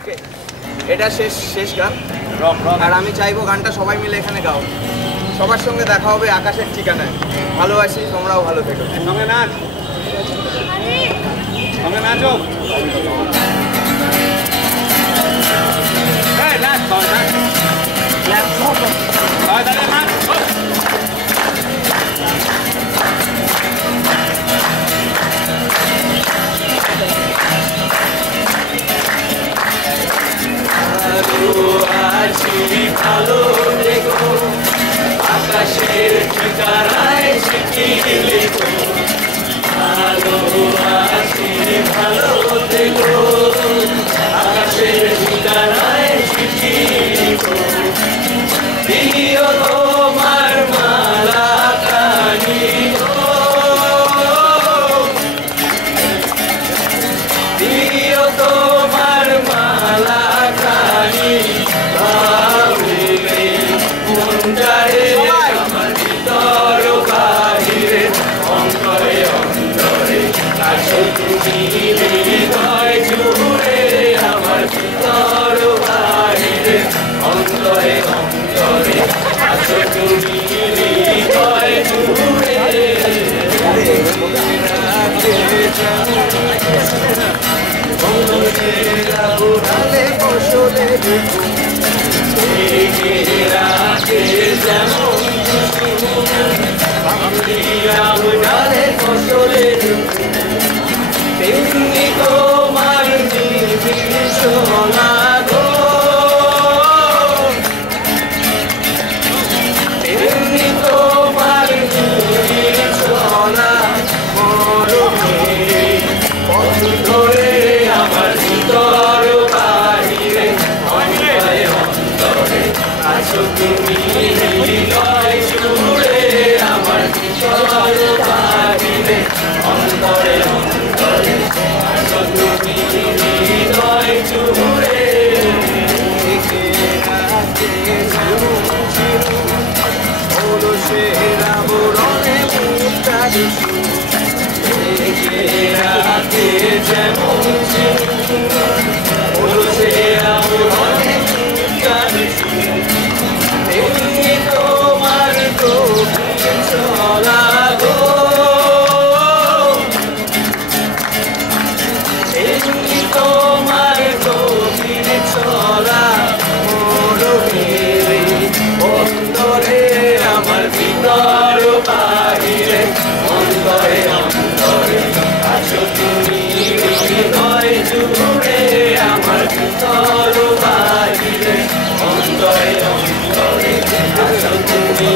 ওকে, এটা শেষ গান। আর আমি চাইবো গানটা সবাই মিলে এখানে গাও। সবার সঙ্গে দেখা হবে আকাশের ঠিকানায়। ভালোবাসি, তোমরাও ভালো থেকো। সঙ্গে নাচ, সঙ্গে নাচো। নাচ ভালো দেখো, আকাশের ঠিকানায় চিঠি লিখো। ভালো আছি, ভালো দেখো, আকাশের ঠিকানায় চিঠি লিখো। প্রিয় তোমার মালা কানি গো, প্রিয় তোমার মালা কানি ভাবিলে মন যায় আমার ভিতর বাহিরে, অন্তরে অন্তরে আছো তুমি হৃদয় জুড়ে, আমার ভিতর বাহিরে, অন্তরে অন্তরে আছো তুমি হৃদয় জুড়ে। উড়ালে ফসলে উড়ালে ফসলে তেমনি তোমার সোনা গো, তেমনি তোমার সোনা মরমে পথ ধরে আমার ভিতর বাহিরে, অন্তরে অন্তরে আছো তুমি হৃদয় জুড়ে, আমার ভিতর বাহিরে, অন্তরে অন্তরে আছো তুমি হৃদয় জুড়ে। রাতে যেমন তেমনি তোমার চলা গো, তেমনি তোমার গভীর চলা মরমে অন্তরে, আমার ভিতর বাহিরে, অন্তরে অন্তরে আছো তুমি হৃদয় জুড়ে, আমার ভিতর বাহিরে, অন্তরে অন্তরে আছো তুমি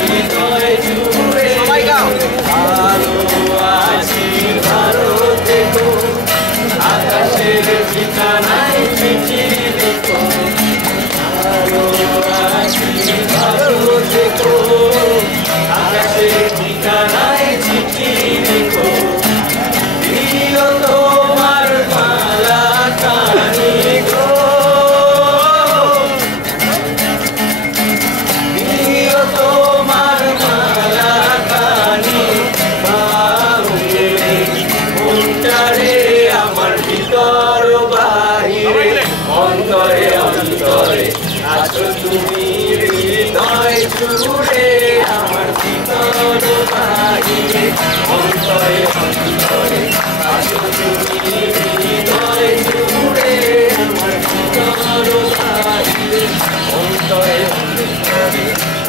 হৃদয় জুড়ে। ভালো আছি, ভালো থেকো, আকাশের ঠিকানায় চিঠি লিখো। ভালো আছি, ভালো থেকো, আকাশের ঠিকানায় চিঠি লিখো। প্রিয় তোমার মালা কানি গো, প্রিয় তোমার মালা কানি ভাঙলে মনটারে আমার ভিতর বাহিরে, অন্তরে অন্তরে আছো তুমি হৃদয় জুড়ে, আমার ভিতর বাহিরে, অন্তরে অন্তরে আছো তুমি হৃদয় জুড়ে, আমার ভিতর বাহিরে, অন্তরে অন্তরে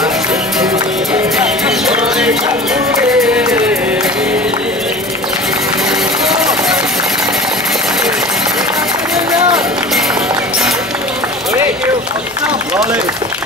আছো তুমি হৃদয় জুড়ে। Rolling.